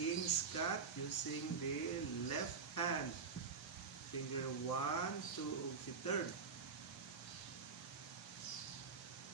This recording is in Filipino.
King's cut using the left hand. Finger 1, 2, si third.